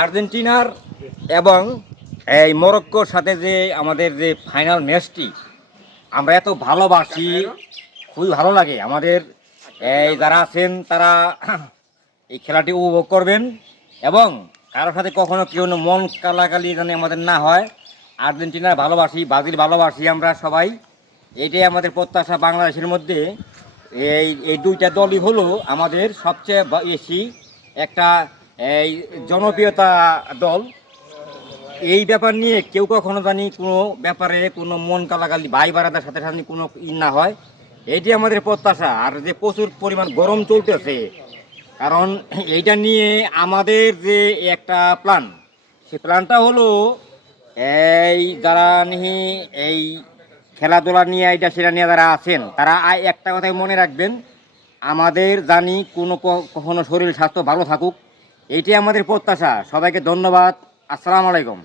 আর্জেন্টিনার এবং এই মরক্কোর সাথে যে আমাদের যে ফাইনাল ম্যাচটি আমরা এত ভালোবাসি, খুবই ভালো লাগে আমাদের। এই যারা আছেন তারা এই খেলাটি উপভোগ করবেন এবং কারোর সাথে কখনো কেউ মন কালাকালি যেন আমাদের না হয়। আর্জেন্টিনার ভালোবাসি, ব্রাজিল ভালোবাসি আমরা সবাই। এটাই আমাদের প্রত্যাশা বাংলাদেশের মধ্যে। এই এই দুইটা দলই হলো আমাদের সবচেয়ে বেশি একটা এই জনপ্রিয়তা দল। এই ব্যাপার নিয়ে কেউ কখনো জানি কোনো ব্যাপারে কোনো মন কালাকালি ভাই বারাদার সাথে সাথে কোনো না হয়, এটি আমাদের প্রত্যাশা। আর যে প্রচুর পরিমাণ গরম চলতেছে, কারণ এইটা নিয়ে আমাদের যে একটা প্ল্যান, সে প্ল্যানটা হলো এই যারা নিয়ে এই খেলাধুলা নিয়ে এইটা সেটা নিয়ে যারা আছেন তারা একটা কথাই মনে রাখবেন, আমাদের জানি কোনো কখনো শরীর স্বাস্থ্য ভালো থাকুক, এইটাই আমাদের প্রত্যাশা। সবাইকে ধন্যবাদ। আসসালামু আলাইকুম।